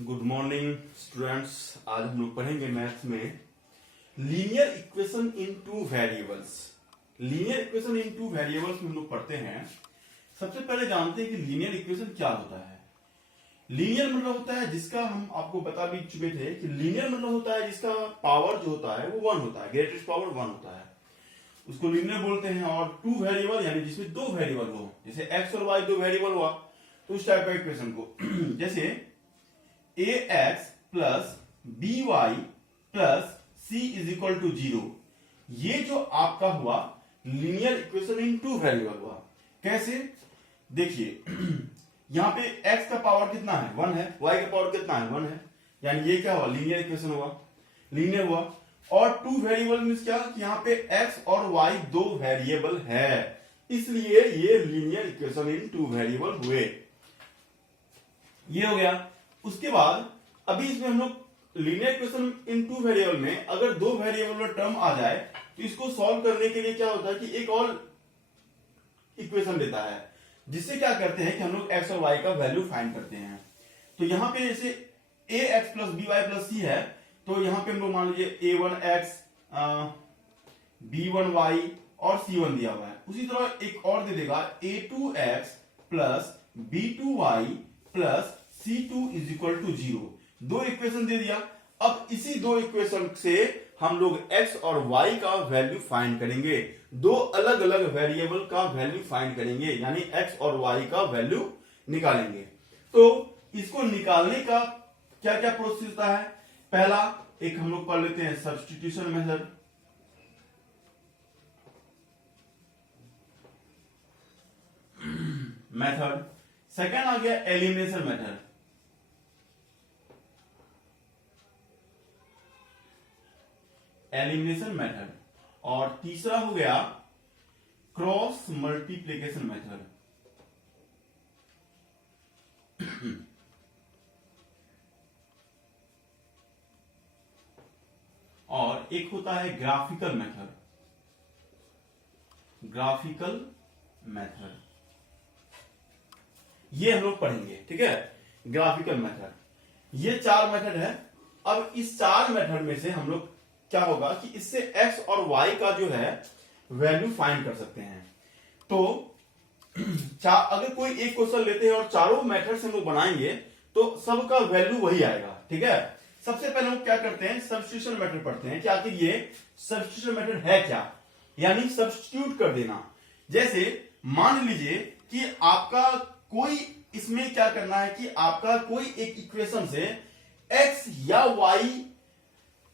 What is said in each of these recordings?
Good morning students. आज हम लोग पढ़ेंगे मैथ्स में linear equation in two variables. Linear equation in two variables में हम लोग पढ़ते हैं। सबसे पहले जानते हैं कि लीनियर इक्वेशन क्या होता है। लीनियर मतलब होता है जिसका हम आपको बता भी चुके थे कि लीनियर मतलब होता है जिसका पावर जो होता है वो 1 होता है, ग्रेटेस्ट पावर 1 होता है, उसको लीनियर बोलते हैं। और टू वेरिएबल यानी जिसमें दो वेरिएबल हो, जैसे एक्स और वाई दो वेरिएबल हुआ तो उस टाइप का इक्वेशन को जैसे ax plus B Y plus C is equal to 0, ये जो आपका हुआ linear equation in two variable हुआ। कैसे देखिए यहां पे x का पावर कितना है 1 है, y का पावर कितना है 1 है, यानी ये क्या हुआ लीनियर इक्वेशन हुआ, लीनियर हुआ। और टू वेरिएबल मींस क्या कि यहां पे x और y दो वेरिएबल है, इसलिए ये linear equation in two variable हुए। ये हो गया। उसके बाद अभी इसमें हम लोग linear equation in two variable में अगर दो वेरिएबल में टर्म आ जाए तो इसको सॉल्व करने के लिए क्या होता है कि एक और इक्वेशन देता है, जिससे क्या करते हैं कि हम लोग x और y का वैल्यू फाइंड करते हैं। तो यहां पे जैसे ax plus B Y plus c है, तो यहां पे हम लोग मान लीजिए a1x b1y और c1 दिया हुआ है। उसी तरह एक और दे देगा a2x plus b2y plus C2 is equal to 0। दो इक्वेशन दे दिया। अब इसी दो इक्वेशन से हम लोग x और y का वैल्यू फाइंड करेंगे, दो अलग अलग वेरिएबल का वैल्यू फाइंड करेंगे, यानी x और y का वैल्यू निकालेंगे। तो इसको निकालने का क्या क्या प्रोसेस होता है। पहला एक हम लोग पढ़ लेते हैं सब्स्टिट्यूशन मेथड, सेकेंड आ गया एलिमिनेशन मेथड, और तीसरा हो गया क्रॉस मल्टीप्लिकेशन मेथड। और एक होता है ग्राफिकल मेथड, ये हम लोग पढ़ेंगे, ठीक है। ग्राफिकल मेथड, ये चार मेथड है। अब इस चार मेथड में से हम लोग क्या होगा कि इससे x और y का जो है वैल्यू फाइंड कर सकते हैं। तो अगर कोई एक क्वेश्चन लेते हैं और चारों मेथड से हम लोग बनाएंगे तो सबका वैल्यू वही आएगा, ठीक है। सबसे पहले हम क्या करते हैं सब्स्टिट्यूशन मेथड पढ़ते हैं कि आखिर ये सब्स्टिट्यूशन मेथड है क्या, यानी सब्स्टिट्यूट कर देना। जैसे मान लीजिए कि आपका कोई इसमें क्या करना है कि आपका कोई एक इक्वेशन से x या y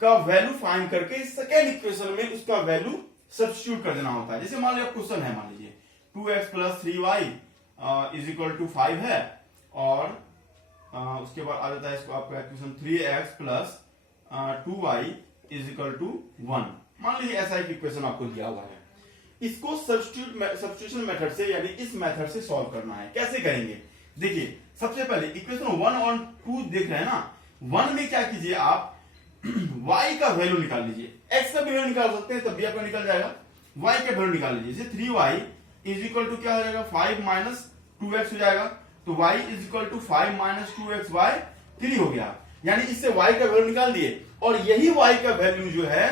का वैल्यू फाइंड करके सेकेंड इक्वेशन में उसका वैल्यू सब्स्टिट्यूट कर देना होता है। जैसे मान लीजिए क्वेश्चन है, मान लीजिए 2x plus 3y is equal to 5 है, और उसके बाद आ जाता है इसको आपका equation 3x plus 2y is equal to 1। मान लीजिए ऐसा एक इक्वेशन आपको दिया हुआ है, इसको सब्स्टिट्यूशन मेथड से यानी इस मेथड से सॉल्व करना है। कैसे करेंगे देखिए, सबसे पहले इक्वेशन 1 और 2 देख रहे हैं ना, 1 में क्या कीजिए आप y का वैल्यू निकाल लीजिए, x का भी वैल्यू निकाल सकते हैं तब भी आपका निकल जाएगा, y का वैल्यू निकाल लीजिए। जैसे 3y इज इक्वल टू क्या हो जाएगा 5 माइनस 2x हो जाएगा, तो y is equal to 5 minus 2x by 3 हो गया, यानी इससे y का वैल्यू निकाल दिए। और यही y का वैल्यू जो है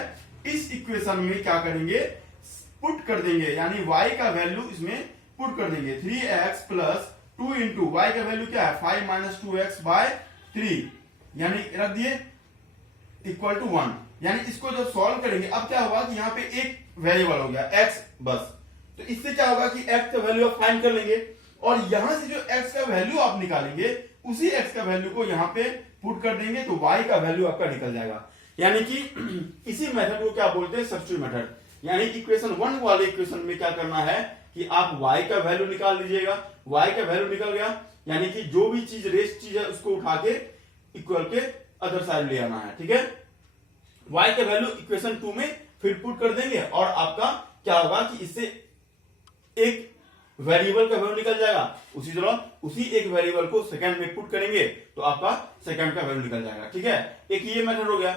इस इक्वेशन में क्या करेंगे पुट कर देंगे, यानी y का वैल्यू इसमें पुट कर देंगे। 3x प्लस 2 इंटू y का वैल्यू क्या है 5 माइनस 2x बाय 3, यानी रख दिए इक्वल टू 1। यानी इसको जब सॉल्व करेंगे अब क्या होगा कि यहाँ पे एक वेरिएबल हो गया x बस, तो इससे क्या होगा कि x का वैल्यू आप फाइंड कर लेंगे, और यहां से जो x का वैल्यू आप निकालेंगे उसी x का वैल्यू को यहाँ पे पुट कर देंगे, तो y का वैल्यू आपका निकल जाएगा। यानी कि इसी मेथड को क्या बोलते हैं सब्स्टिट्यूट मेथड। यानी इक्वेशन 1 वाले इक्वेशन में क्या करना है कि आप y का वैल्यू निकाल लीजिएगा, y का वैल्यू निकल गया, यानी कि जो भी चीज रेस्ट चीज है उसको उठा के इक्वल के अदर साइड ले आना है, ठीक है। y का वैल्यू इक्वेशन 2 में फिर पुट कर देंगे, और आपका क्या होगा कि इससे एक वेरिएबल का वैल्यू निकल जाएगा। उसी तरह उसी एक वेरिएबल को सेकंड में पुट करेंगे तो आपका सेकंड का वैल्यू निकल जाएगा, ठीक है। एक ये मेथड हो गया,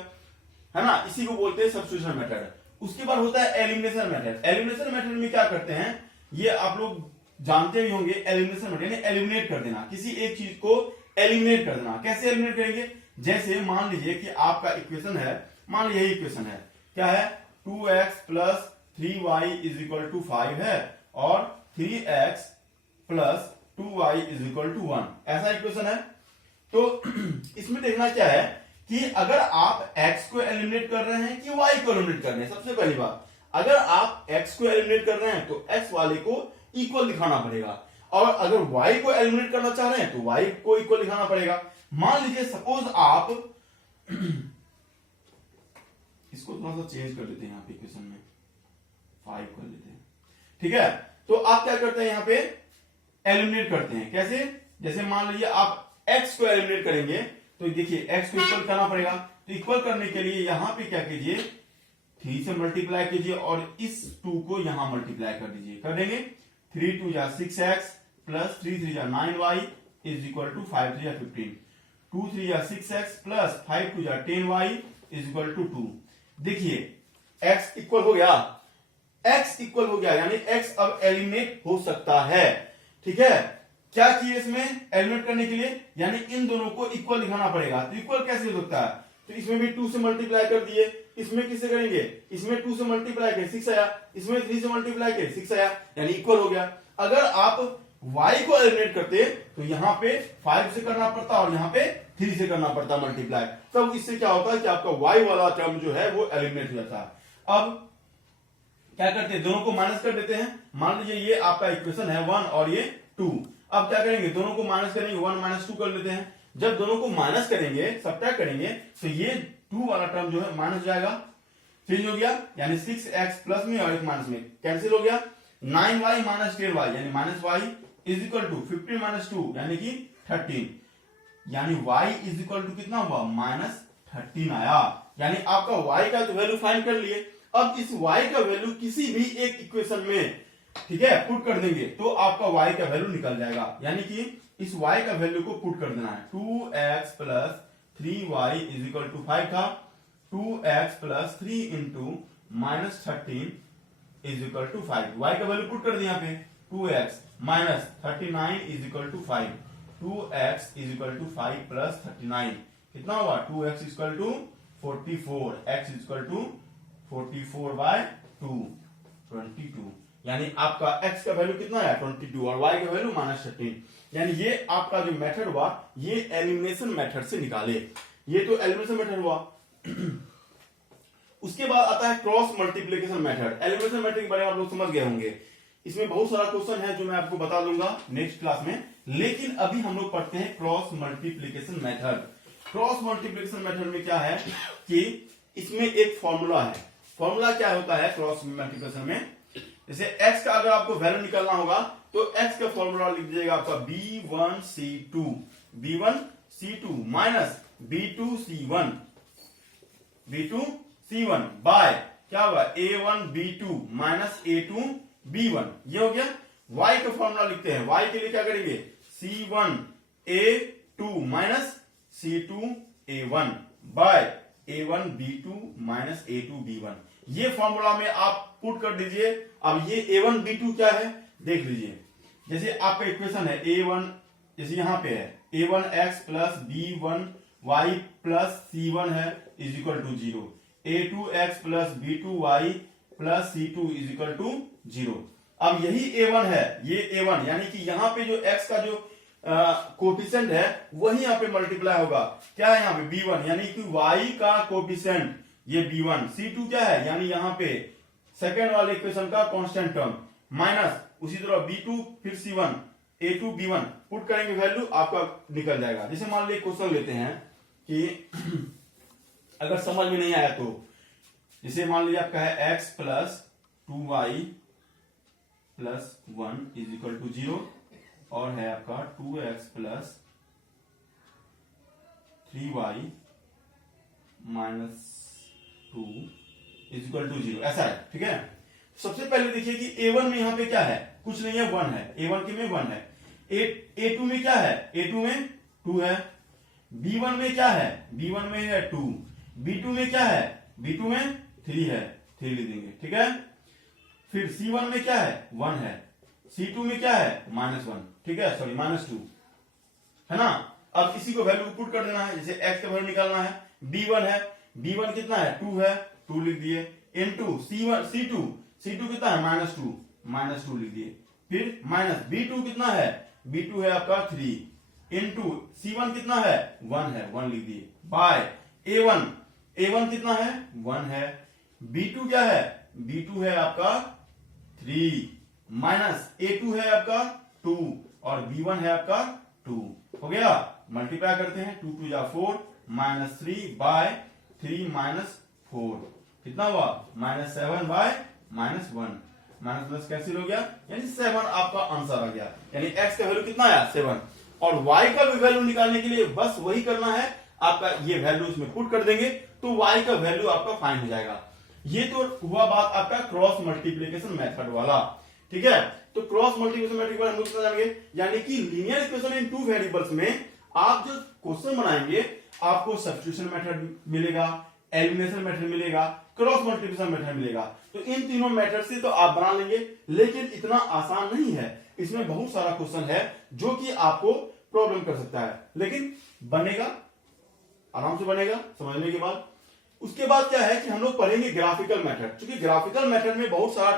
है ना, इसी को बोलते हैं सब्स्टिट्यूशन मेथड। उसके बाद होता है एलिमिनेशन मेथड। एलिमिनेशन मेथड में क्या करते हैं, ये आप लोग जानते ही होंगे, एलिमिनेशन मेथड यानी एलिमिनेट कर देना, किसी एक चीज को एलिमिनेट कर देना। कैसे एलिमिनेट करेंगे? जैसे मान लीजिए कि आपका इक्वेशन है, मान लीजिए यही इक्वेशन है, क्या है 2x plus 3y is equal to 5 है और 3x plus 2y is equal to 1, ऐसा इक्वेशन है। तो इसमें देखना क्या है कि अगर आप x को एलिमिनेट कर रहे हैं कि y को एलिमिनेट कर रहे हैं। सबसे पहली बात, अगर आप x को एलिमिनेट कर रहे हैं तो x वाले को इक्वल दिखाना पड़ेगा, और अगर y को एलिमिनेट करना चाह रहे हैं तो y को इक्वल दिखाना पड़ेगा। मान लीजिए सपोज आप इसको थोड़ा सा चेंज कर देते हैं, यहाँ पे इक्वेशन में 5 कर लेते हैं, ठीक है। तो आप क्या करते हैं, यहाँ पे एलिमिनेट करते हैं। कैसे? जैसे मान लीजिए आप x को एलिमिनेट करेंगे तो देखिए x को इक्वल करना पड़ेगा। तो इक्वल करने के लिए यहां पे क्या कीजिए, 3 से मल्टीप्लाई कीजिए और इस 2 को यहां मल्टीप्लाई कर दीजिए। कर देंगे 3 2 जा 6x प्लस 3 3 जा 9y इज इक्वल टू 5 3 जा 15, 2 3 जा 6x प्लस 5 2 जा 10y इज इक्वल टू 2। देखिए x इक्वल हो गया, x इक्वल हो गया, यानी x अब एलिमिनेट हो सकता है, ठीक है। क्या चाहिए इसमें एलिमिनेट करने के लिए, यानी इन दोनों को इक्वल दिखाना पड़ेगा। तो इक्वल कैसे हो सकता है? तो इसमें भी 2 से मल्टीप्लाई कर दिए, इसमें किससे करेंगे, इसमें 2 से मल्टीप्लाई कर 6 आया, इसमें 3 से मल्टीप्लाई कर 6 आया, यानी इक्वल हो गया। अगर आप y को एलिमिनेट करते तो यहां पे 5 से करना पड़ता और यहां पे 3 से करना पड़ता मल्टीप्लाई, तब इससे क्या होता है कि आपका y वाला टर्म जो है वो एलिमिनेट हो जाता है। अब क्या करते हैं, दोनों को माइनस कर देते हैं। मान लीजिए ये आपका इक्वेशन है 1 और ये 2। अब क्या करेंगे, दोनों को माइनस करेंगे, 1 माइनस 2 कर लेते हैं। जब दोनों को माइनस करेंगे, सब्ट्रैक्ट करेंगे, तो ये 2 वाला टर्म जो है माइनस जाएगा, चेंज हो गया, यानी 6x प्लस में और एक माइनस में कैंसिल हो गया। 9y माइनस 10y यानी minus y is equal to 15 minus 2 यानी कि 13, यानी y इज इक्वल टू कितना हुआ, माइनस 13 आया। यानी आपका y का वैल्यू फाइंड कर लिए। अब इस y का वैल्यू किसी भी एक इक्वेशन में, ठीक है, पुट कर देंगे तो आपका y का वैल्यू निकल जाएगा। यानी कि इस y का वैल्यू को पुट कर देना है। 2x plus 3y is equal to 5 था, 2x plus 3 into minus 13 is equal to 5। y का वैल्यू पुट कर दिया यहाँ पे, 2x minus 39 is equal to 5, 2x is equal to 5 plus 39 कितना हुआ, 2x is equal to 44, x is equal to 44 by 2 22, यानी आपका x का वैल्यू कितना है 22 और y का वैल्यू माइनस 13। यानी ये आपका जो मेथड हुआ ये एलिमिनेशन मेथड से निकाले, ये तो एलिमिनेशन मेथड हुआ। उसके बाद आता है cross multiplication method. Elimination method के बारे में आप लोग समझ गए होंगे, इसमें बहुत सारा क्वेश्चन है जो मैं आपको बता दूंगा नेक्स्ट क्लास में, लेकिन अभी हम लोग पढ़ते हैं cross multiplication method. Cross multiplication method में क्या है कि इसमें एक फॉर्मूला है। फॉर्मूला क्या होता है क्रॉस मल्टीप्लीकेशन में, जैसे x का अगर आपको वैल्यू निकालना होगा तो x का फॉर्मूला लिख दीजिएगा आपका b1c2, b1c2 minus b2c1, b2c1 bye क्या होगा a1b2 माइनस a2b1, ये हो गया। y का फॉर्मूला लिखते हैं, y के लिए क्या करेंगे c1a2 minus c2a1 bye a1b2 minus a2b1, ये फॉर्मूला में आप पुट कर दीजिए। अब ये a1b2 क्या है देख लीजिए, जैसे आपका इक्वेशन है a1, जैसे यहां पे है a1x plus b1y plus c1 है is equal to 0, a2x plus b2y plus c2 is equal to 0। अब यही a1 है, ये a1 यानी कि यहां पे जो x का जो कोफिशिएंट है वही यहाँ पे मल्टीप्लाई होगा, क्या है यहाँ पे b1 यानी कि y का कोफिशिएंट ये b1, c2 क्या है यानी यहाँ पे सेकेंड वाले इक्वेशन का कांस्टेंट टर्म, माइनस उसी तरह b2 फिर c1 a2 b1 पुट करेंगे वैल्यू आपका निकल जाएगा। जैसे मान लीजिए क्वेश्चन लेते हैं कि अगर समझ में नहीं आया तो, जैसे मान लीजिए आपका है x plus 2y plus 1 is equal to 0 और है आपका 2x plus 3y minus 2 is equal to 0, ऐसा है, ठीक है। सबसे पहले देखिए कि a1 में यहां पे क्या है, कुछ नहीं है 1 है, a1 के में 1 है, a2 में क्या है, a2 में 2 है, b1 में क्या है, b1 में है 2, b2 में क्या है, b2 में 3 है, 3 लिख देंगे, ठीक है। फिर c1 में क्या है 1 है, c2 में क्या है -1, ठीक है, सॉरी -2 है ना। अब इसी को वैल्यू पुट कर देना है, जैसे x का वैल्यू निकालना है, b1 है, b1 कितना है 2 है, 2 लिख दिए, इनटू c2 कितना है -2 लिख दिए, फिर माइनस b2 कितना है, b2 है आपका 3 इनटू c1 कितना है 1 लिख दिए, बाय a1 कितना है 1 है, b2 क्या है, b2 है आपका 3 माइनस a2 है आपका 2 और b1 है आपका 2, हो गया। मल्टीप्लाई करते हैं, 2 2 जा 4 -3 बाय 3 -4 कितना हुआ -7 बाय -1, माइनस प्लस कैंसिल हो गया, यानी 7 आपका आंसर आ गया, यानी x का वैल्यू कितना आया 7। और y का भी वैल्यू निकालने के लिए बस वही करना है, आपका ये वैल्यू इसमें पुट कर देंगे तो y का वैल्यू आपका फाइंड हो जाएगा। ये तो हुआ बात आपका क्रॉस मल्टीप्लीकेशन मेथड वाला, ठीक है। तो क्रॉस मल्टीप्लिकेशन मेथड के बारे में हम लोग जानेंगे, यानी कि लीनियर इक्वेशन इन 2 वेरिएबल्स में आप जो क्वेश्चन बनाएंगे आपको सब्स्टिट्यूशन मेथड मिलेगा, एलिमिनेशन मेथड मिलेगा, क्रॉस मल्टीप्लिकेशन मेथड मिलेगा। तो इन तीनों मेथड से तो आप बना लेंगे, लेकिन इतना आसान नहीं है, इसमें बहुत सारा क्वेश्चन है जो कि आपको प्रॉब्लम कर सकता है, लेकिन बनेगा, आराम से बनेगा समझने के बाद। उसके बाद क्या है कि हम लोग पढ़ेंगे ग्राफिकल मेथड, क्योंकि ग्राफिकल मेथड में बहुत सारा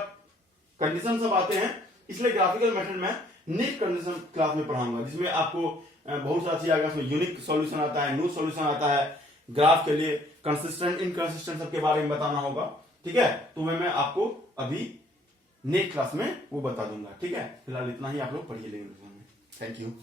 कंडीशन सब आते हैं, इसलिए ग्राफिकल मेथड में नेक्स्ट कंडीशन क्लास में पढ़ाऊंगा, जिसमें आपको बहुत सारा चीज आएगा, उसमें यूनिक सॉल्यूशन आता है, नो सॉल्यूशन आता है, ग्राफ के लिए कंसिस्टेंट इनकंसिस्टेंट सबके बारे में बताना होगा, ठीक है। तो मैं आपको अभी नेक्स्ट क्लास में वो बता दूंगा, ठीक है। फिलहाल इतना ही आप लोग पढ़िए लेंगे। Thank you.